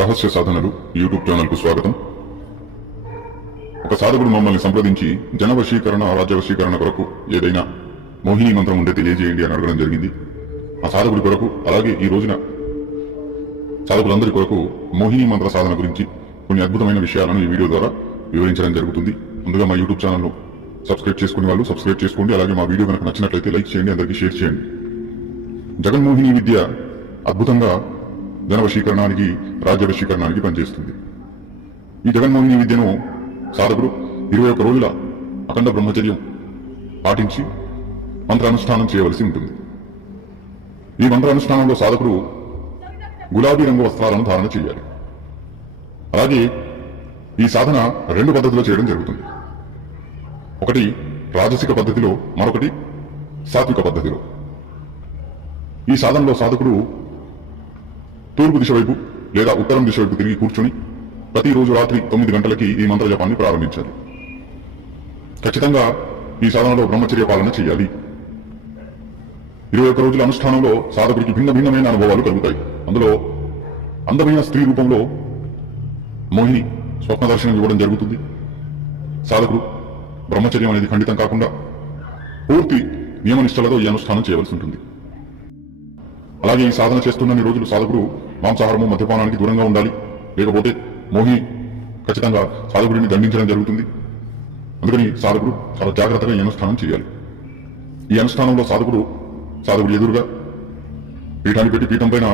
రహస్య సాధనలు యూట్యూబ్ ఛానల్కు స్వాగతం. ఒక సాధకుడు మమ్మల్ని సంప్రదించి జనవశీకరణ రాజ్యవశీకరణ కొరకు ఏదైనా మోహిని మంత్రం ఉంటే తెలియజేయండి అని అడగడం జరిగింది. ఆ సాధకుడి కొరకు, అలాగే ఈ రోజున సాధకులందరి కొరకు మోహిని మంత్ర సాధన గురించి కొన్ని అద్భుతమైన విషయాలను ఈ వీడియో ద్వారా వివరించడం జరుగుతుంది. ముందుగా మా యూట్యూబ్ ఛానల్ను సబ్స్క్రైబ్ చేసుకునే వాళ్ళు సబ్స్క్రైబ్ చేసుకోండి. అలాగే మా వీడియో కనుక నచ్చినట్లయితే లైక్ చేయండి, అందరికీ షేర్ చేయండి. జగన్మోహిని విద్య అద్భుతంగా జనవశీకరణానికి రాజ్యవశీకరణానికి పనిచేస్తుంది. ఈ జగన్మోహిని విద్యను సాధకుడు 21 రోజుల అఖండ బ్రహ్మచర్యం పాటించి మంత్రానుష్ఠానం చేయవలసి ఉంటుంది. ఈ మంత్రానుష్ఠానంలో సాధకుడు గులాబీ రంగు వస్త్రాలను ధారణ చేయాలి. అలాగే ఈ సాధన 2 పద్ధతిలో చేయడం జరుగుతుంది. ఒకటి రాజసిక పద్ధతిలో, మరొకటి సాత్విక పద్ధతిలో. ఈ సాధనలో సాధకుడు తూర్పు దిశ వైపు లేదా ఉత్తరం దిశ వైపు తిరిగి కూర్చొని ప్రతిరోజు రాత్రి 9 గంటలకి ఈ మంత్ర జపాన్ని ప్రారంభించాలి. ఖచ్చితంగా ఈ సాధనలో బ్రహ్మచర్య పాలన చేయాలి. 21 రోజుల అనుష్ఠానంలో సాధకుడికి భిన్నమైన అనుభవాలు కలుగుతాయి. అందులో అందమైన స్త్రీ రూపంలో మోహిని స్వప్న దర్శనం ఇవ్వడం జరుగుతుంది. సాధకుడు బ్రహ్మచర్యం అనేది ఖండితం కాకుండా పూర్తి నియమనిష్టలతో ఈ అనుష్ఠానం చేయవలసి ఉంటుంది. అలాగే ఈ సాధన చేస్తున్న రోజులు సాధకుడు మాంసాహారము మద్యపానానికి దూరంగా ఉండాలి. లేకపోతే మోహిని ఖచ్చితంగా సాధకుడిని దండించడం జరుగుతుంది. అందుకని సాధకుడు చాలా జాగ్రత్తగా ఈ అనుష్ఠానం చేయాలి. ఈ అనుష్ఠానంలో సాధకుడు ఎదురుగా పీఠాన్ని పెట్టి పీఠం పైన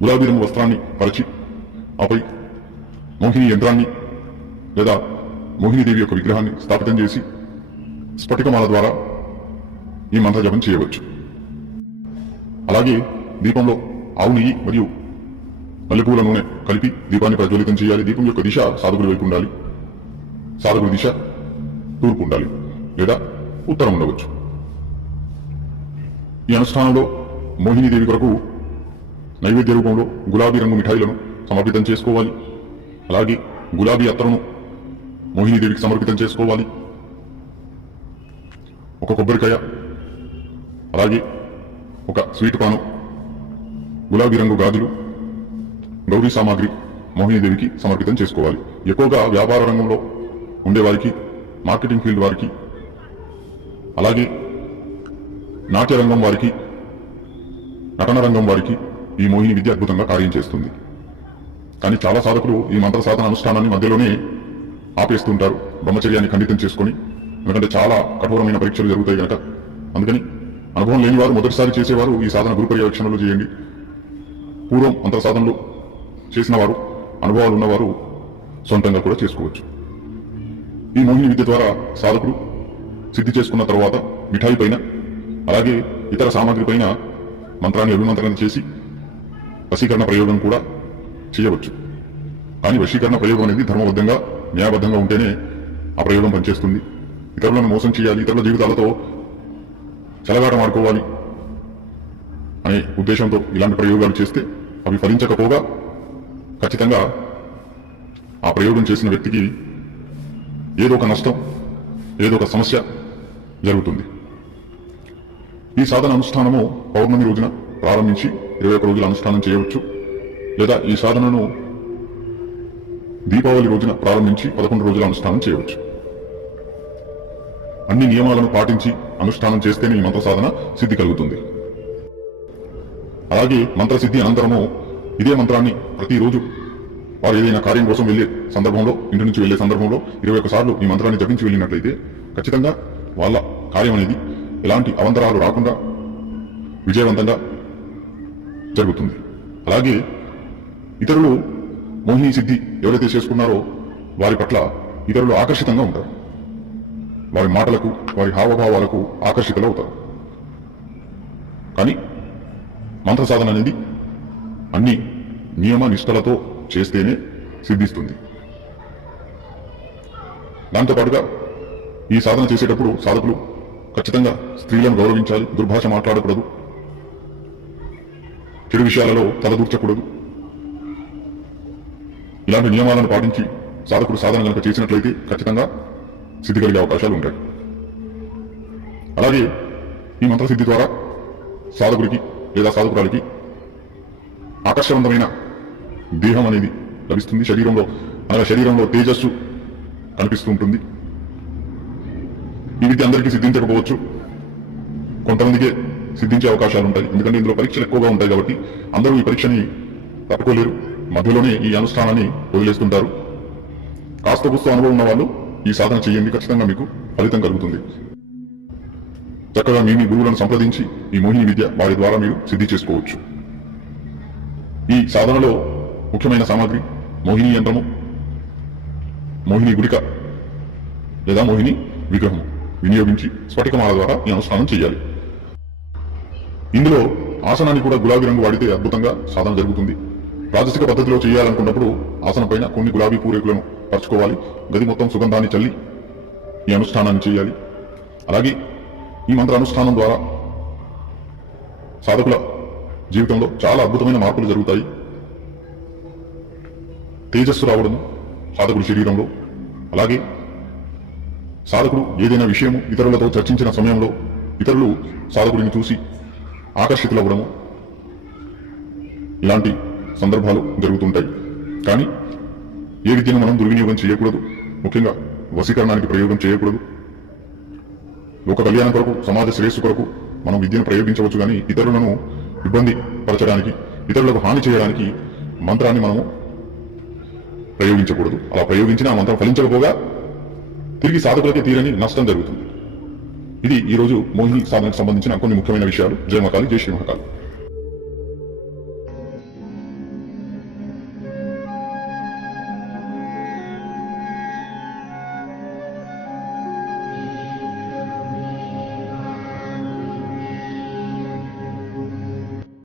గులాబీ రంగు వస్త్రాన్ని పరిచి ఆపై మోహిని యంత్రాన్ని లేదా మోహినీదేవి యొక్క విగ్రహాన్ని స్థాపితం చేసి స్ఫటికమాల ద్వారా ఈ మంత్ర జపం చేయవచ్చు. అలాగే దీపంలో ఆవు నెయ్యి మరియు మల్లెపూల నూనె కలిపి దీపాన్ని ప్రజ్వలితం చేయాలి. దీపం యొక్క దిశ సాధకుడి వైపు ఉండాలి. సాధకుడి దిశ తూర్పు ఉండాలి లేదా ఉత్తరం ఉండవచ్చు. ఈ అనుష్ఠానంలో మోహినీదేవి కొరకు నైవేద్య రూపంలో గులాబీ రంగు మిఠాయిలను సమర్పితం చేసుకోవాలి. అలాగే గులాబీ అత్తరును మోహినీదేవికి సమర్పితం చేసుకోవాలి. ఒక కొబ్బరికాయ, అలాగే ఒక స్వీట్ పాను, గులాబీ రంగు గాజులు, గౌరీ సామాగ్రి మోహినీదేవికి సమర్పితం చేసుకోవాలి. ఎక్కువగా వ్యాపార రంగంలో ఉండేవారికి, మార్కెటింగ్ ఫీల్డ్ వారికి, అలాగే నాట్య రంగం వారికి, నటన రంగం వారికి ఈ మోహిని విద్య అద్భుతంగా కార్యం చేస్తుంది. కానీ చాలా సాధకులు ఈ మంత్ర సాధన అనుష్ఠానాన్ని మధ్యలోనే ఆపేస్తుంటారు, బ్రహ్మచర్యాన్ని ఖండితం చేసుకొని. ఎందుకంటే చాలా కఠోరమైన పరీక్షలు జరుగుతాయి కనుక. అందుకని అనుభవం లేని వారు, మొదటిసారి చేసేవారు ఈ సాధన గురు పర్యవేక్షణలో చేయండి. పూర్వం మంత్ర సాధనలు చేసిన వారు, అనుభవాలు ఉన్నవారు సొంతంగా కూడా చేసుకోవచ్చు. ఈ మోహిని విద్య ద్వారా సాధకుడు సిద్ధి చేసుకున్న తర్వాత మిఠాయి పైన, అలాగే ఇతర సామాగ్రి పైన మంత్రాన్ని అభిమంత్రణ చేసి వశీకరణ ప్రయోగం కూడా చేయవచ్చు. కానీ వశీకరణ ప్రయోగం అనేది ధర్మబద్ధంగా, న్యాయబద్ధంగా ఉంటేనే ఆ ప్రయోగం పనిచేస్తుంది. ఇతరులను మోసం చేయాలి, ఇతరుల జీవితాలతో చెలగాటం ఆడుకోవాలి అనే ఉద్దేశంతో ఇలాంటి ప్రయోగాలు చేస్తే అవి ఫలించకపోగా ఖచ్చితంగా ఆ ప్రయోగం చేసిన వ్యక్తికి ఏదో ఒక నష్టం, ఏదో ఒక సమస్య జరుగుతుంది. ఈ సాధన అనుష్ఠానము పౌర్ణమి రోజున ప్రారంభించి 21 రోజుల అనుష్ఠానం చేయవచ్చు. లేదా ఈ సాధనను దీపావళి రోజున ప్రారంభించి 11 రోజుల అనుష్ఠానం చేయవచ్చు. అన్ని నియమాలను పాటించి అనుష్ఠానం చేస్తేనే ఈ మంత్ర సాధన సిద్ధి కలుగుతుంది. అలాగే మంత్రసిద్ధి అనంతరము ఇదే మంత్రాన్ని ప్రతిరోజు వారు ఏదైనా కార్యం కోసం వెళ్లే సందర్భంలో, ఇంటి నుంచి వెళ్లే సందర్భంలో 21 సార్లు ఈ మంత్రాన్ని జపించి వెళ్ళినట్లయితే ఖచ్చితంగా వాళ్ళ కార్యం అనేది ఎలాంటి అవంతరాలు రాకుండా విజయవంతంగా జరుగుతుంది. అలాగే ఇతరులు మోహిని సిద్ధి ఎవరైతే చేసుకున్నారో వారి పట్ల ఇతరులు ఆకర్షితంగా ఉంటారు. వారి మాటలకు, వారి హావభావాలకు ఆకర్షితులవుతారు. కానీ మంత్ర సాధన అనేది అన్ని నియమ నిష్టలతో చేస్తేనే సిద్ధిస్తుంది. దాంతోపాటుగా ఈ సాధన చేసేటప్పుడు సాధకులు ఖచ్చితంగా స్త్రీలను గౌరవించాలి, దుర్భాష మాట్లాడకూడదు, చెడు విషయాలలో తలదూర్చకూడదు. ఇలాంటి నియమాలను పాటించి సాధకుడు సాధన కనుక చేసినట్లయితే ఖచ్చితంగా సిద్ధి కలిగే అవకాశాలు ఉంటాయి. అలాగే ఈ మంత్రసిద్ధి ద్వారా సాధకుడికి లేదా సాధకురాలికి ఆకర్షవంతమైన దేహం అనేది లభిస్తుంది. శరీరంలో తేజస్సు కనిపిస్తూ ఉంటుంది. ఈ విద్య అందరికీ సిద్ధించకపోవచ్చు, కొంతమందికే సిద్ధించే అవకాశాలు ఉంటాయి. ఎందుకంటే ఇందులో పరీక్షలు ఎక్కువగా ఉంటాయి కాబట్టి అందరూ ఈ పరీక్షని తట్టుకోలేరు. మధ్యలోనే ఈ అనుష్ఠానాన్ని వదిలేస్తుంటారు. కాస్త కూస్త అనుభవం ఉన్న వాళ్ళు ఈ సాధన చేయండి, ఖచ్చితంగా మీకు ఫలితం కలుగుతుంది. చక్కగా మీ గురువులను సంప్రదించి ఈ మోహిని విద్య వారి ద్వారా మీరు సిద్ధి చేసుకోవచ్చు. ఈ సాధనలో ముఖ్యమైన సామాగ్రి మోహిని యంత్రము, మోహిని గుడిక లేదా మోహిని విగ్రహము వినియోగించి స్ఫటికమాల ద్వారా ఈ అనుష్ఠానం చేయాలి. ఇందులో ఆసనాన్ని కూడా గులాబీ రంగు వాడితే అద్భుతంగా సాధన జరుగుతుంది. రాజసిక పద్ధతిలో చేయాలనుకున్నప్పుడు ఆసనం పైన కొన్ని గులాబీ పూరేకులను పరుచుకోవాలి. గది మొత్తం సుగంధాన్ని చల్లి ఈ అనుష్ఠానాన్ని చేయాలి. అలాగే ఈ మంత్ర అనుష్ఠానం ద్వారా సాధకుల జీవితంలో చాలా అద్భుతమైన మార్పులు జరుగుతాయి. తేజస్సు రావడము సాధకుడి శరీరంలో, అలాగే సాధకుడు ఏదైనా విషయము ఇతరులతో చర్చించిన సమయంలో ఇతరులు సాధకుడిని చూసి ఆకర్షితులవ్వడము, ఇలాంటి సందర్భాలు జరుగుతుంటాయి. కానీ ఏ విద్యను మనం దుర్వినియోగం చేయకూడదు. ముఖ్యంగా వశీకరణానికి ప్రయోగం చేయకూడదు. లోక కళ్యాణం కొరకు, సమాజ శ్రేయస్సు కొరకు మనం విద్యను ప్రయోగించవచ్చు, కానీ ఇతరులను ఇబ్బంది పరచడానికి, ఇతరులకు హాని చేయడానికి మంత్రాన్ని మనము ప్రయోగించకూడదు. అలా ప్రయోగించిన ఆ మంత్రం ఫలించకపోగా తిరిగి సాధకులకే తీరని నష్టం జరుగుతుంది. ఇది ఈరోజు మోహిని సాధనకు సంబంధించిన కొన్ని ముఖ్యమైన విషయాలు. జయ మహాకాళి, జై శ్రీ మహాకాళి.